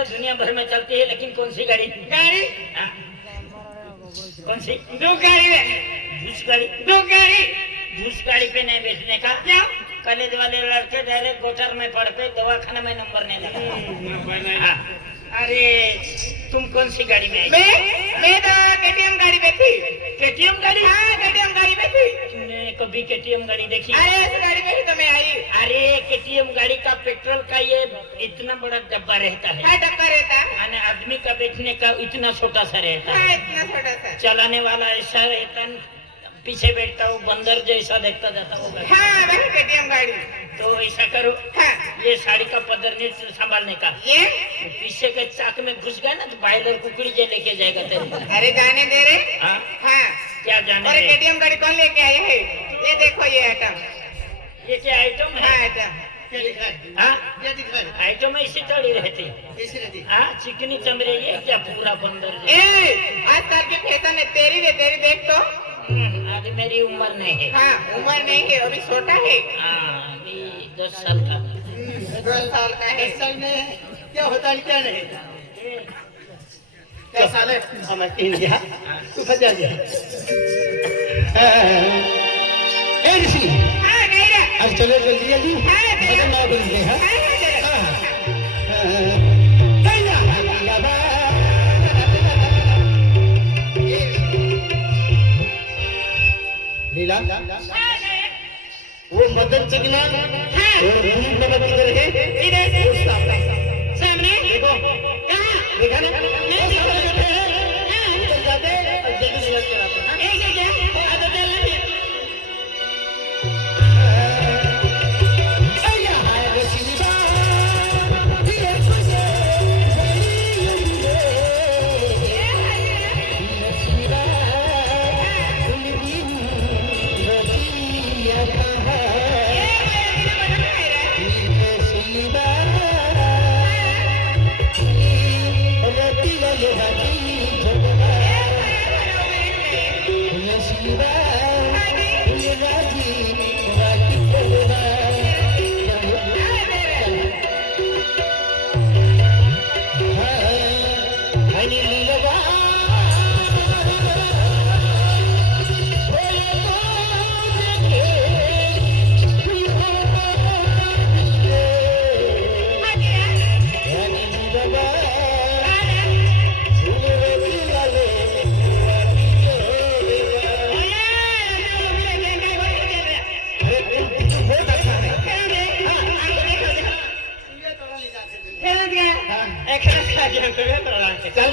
तो दुनिया भर में चलती है, लेकिन कौन सी गाड़ी? गाड़ी हाँ? कौन सी? दो गाड़ी है, घूस गाड़ी? दो गाड़ी। घूस गाड़ी पे नहीं बैठने का। क्या? कॉलेज वाले लड़के डायरेक्ट गोटर में पड़ पे दवाखाना में नंबर नहीं लगा। हाँ। अरे तुम कौन सी गाड़ी में आई? मैं तो केटीएम गाड़ी में थी। केटीएम गाड़ी? हाँ, केटीएम गाड़ी में थी। तुमने कभी केटीएम गाड़ी देखी? अरे इस गाड़ी में ही तो मैं आई। अरे केटीएम गाड़ी का पेट्रोल का ये इतना बड़ा डब्बा रहता है। हाँ, डब्बा रहता है। माने आदमी का बैठने का इतना छोटा सा रहता हाँ, है। इतना छोटा सा। चलाने वाला ऐसा रहता, पीछे बैठता हो बंदर जैसा देखता जाता होगा। हाँ, वही केटीएम गाड़ी। तो ऐसा करो, हाँ, ये साड़ी का पदर नीचे संभालने का। ये पीछे के चाक में घुस गया ना तो बाइलर कुकड़ी जे लेके जाएगा तेरे। अरे जाने दे रे। हाँ? हाँ, क्या जाने और दे? केटीएम गाड़ी कौन लेके आया है? ये देखो ये आइटम। ये क्या आइटम हाँ, है? आइटम। हाँ? आइटम ऐसी चढ़ी रहती है। हाँ, चिकनी चमड़े, ये क्या पूरा बंदर ए, है? आजकल की फैशन है, तेरी देख तो। अभी मेरी उम्र नहीं है। हाँ, उम्र नहीं है, अभी छोटा है। हाँ, अभी 10 साल का। 10 साल का है। क्या होता है क्या नहीं? क्या साल है? हम इंडिया तू सजा दिया। ए ऋषि, हाँ, नहीं रे। आज चलो जल्दी जल्दी। हाँ, नहीं रे। मदन ना बोल दे। हाँ हाँ, चलो। लीला हाँ, नहीं। वो मदन चिकना हाँ। और दूध नमक किधर है? इधर से। वो सामने सामने। देखो, कहाँ? देखा ना? नहीं, वो सामने बैठे हैं। हाँ। उधर जाते हैं और जल्दी निकल के आते हैं। हाँ? ऐसे क्या? हाँ, तो चल रही है। अय्या हाय रसीदा, ये तुझे बड़ी रे। रसीदा, उनकी रतिया कहाँ? रसीदा, रतिया ये हटी झगड़ा। रसीदा, ये राजी राजी कोला। चल